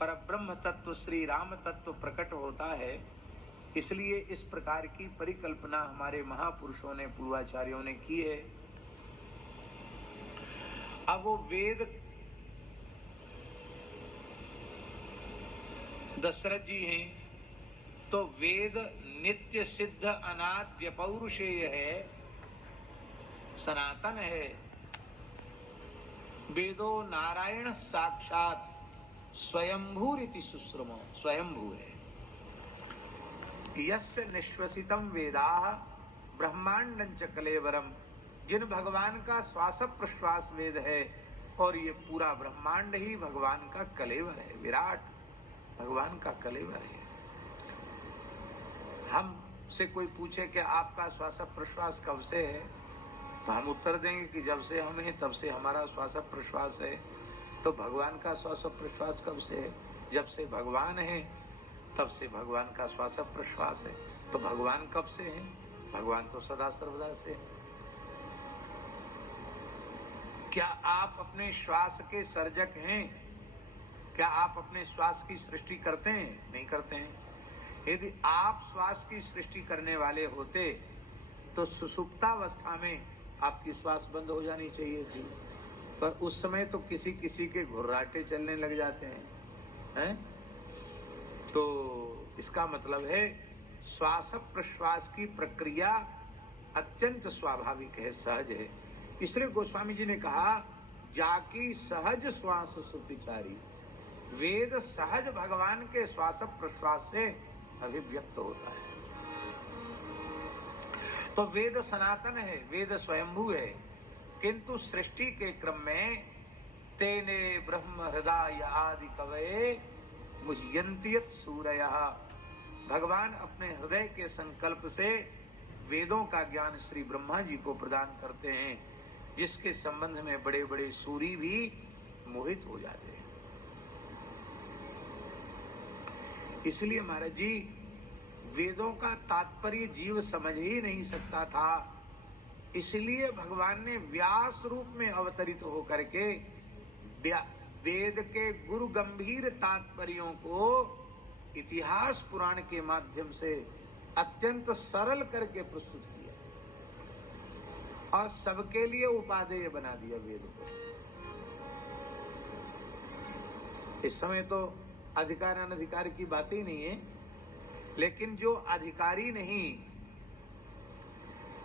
परब्रह्म तत्व श्री राम तत्व प्रकट होता है। इसलिए इस प्रकार की परिकल्पना हमारे महापुरुषों ने, पूर्वाचार्यों ने की है। अब वो वेद दशरथ जी हैं, तो वेद नित्य सिद्ध अनाद्य पौरुषेय है, सनातन है। वेदो नारायण साक्षात स्वयंभूरिति सुश्रमो, स्वयंभू है। यस्य निश्वसितम वेदाः ब्रह्मांडं च कलेवरम, जिन भगवान का श्वास प्रश्वास वेद है और ये पूरा ब्रह्मांड ही भगवान का कलेवर है, विराट भगवान का कलेवर है। हमसे कोई पूछे कि आपका श्वास प्रश्वास कब से है, तो हम उत्तर देंगे कि जब से हम हैं तब से हमारा श्वास प्रश्वास है। तो भगवान का श्वास प्रश्वास कब से है? जब से भगवान है तब से भगवान का श्वास प्रश्वास है। तो भगवान कब से है? भगवान तो सदा सर्वदा से है। क्या आप अपने श्वास के सर्जक हैं? क्या आप अपने श्वास की सृष्टि करते हैं? नहीं करते हैं। यदि आप श्वास की सृष्टि करने वाले होते तो सुसुप्तावस्था में आपकी श्वास बंद हो जानी चाहिए थी, पर उस समय तो किसी किसी के घुर्राटे चलने लग जाते हैं। तो इसका मतलब है श्वास प्रश्वास की प्रक्रिया अत्यंत स्वाभाविक है, सहज है। इसलिए गोस्वामी जी ने कहा, जाकी सहज श्वास सुतिचारी, वेद सहज भगवान के श्वास प्रश्वास से अभिव्यक्त होता है। तो वेद सनातन है, वेद स्वयंभू है, किंतु सृष्टि के क्रम में तेने ब्रह्म हृदय आदि कवये मुह्यन्ति सूरयः, भगवान अपने हृदय के संकल्प से वेदों का ज्ञान श्री ब्रह्मा जी को प्रदान करते हैं, जिसके संबंध में बड़े बड़े सूरी भी मोहित हो जाते हैं। इसलिए महाराज जी, वेदों का तात्पर्य जीव समझ ही नहीं सकता था, इसलिए भगवान ने व्यास रूप में अवतरित होकर के वेद के गुरु गंभीर तात्पर्यों को इतिहास पुराण के माध्यम से अत्यंत सरल करके प्रस्तुत किया और सबके लिए उपादेय बना दिया वेद को। इस समय तो अधिकार अनधिकार की बात ही नहीं है, लेकिन जो अधिकारी नहीं,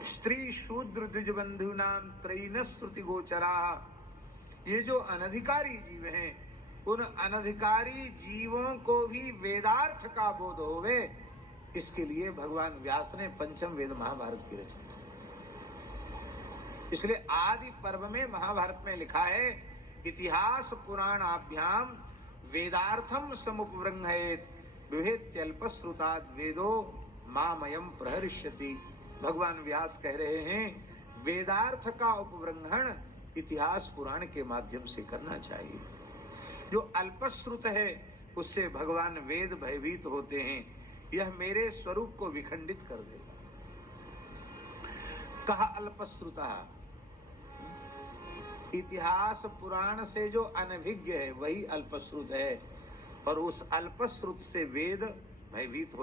स्त्री शूद्र द्विजबंधु नाम त्रैन श्रुति गोचरा, ये जो अनधिकारी जीव हैं, उन अनधिकारी जीवों को भी वेदार्थ का बोध होवे, इसके लिए भगवान व्यास ने पंचम वेद महाभारत की रचना। इसलिए आदि पर्व में महाभारत में लिखा है, इतिहास पुराणाभ्याम वेदार्थम समुपबृंहयेत् विभेत्यल्पश्रुताद् वेदो मामयम् प्रहरिष्यति। भगवान व्यास कह रहे हैं, वेदार्थ का उपबृंहण इतिहास पुराण के माध्यम से करना चाहिए। जो अल्पश्रुत है उससे भगवान वेद भयभीत होते हैं, यह मेरे स्वरूप को विखंडित कर देगा। कहा अल्पश्रुता, इतिहास पुराण से जो अनभिज्ञ है वही अल्पश्रुत है, और उस अल्पश्रुत से वेद भयभीत होते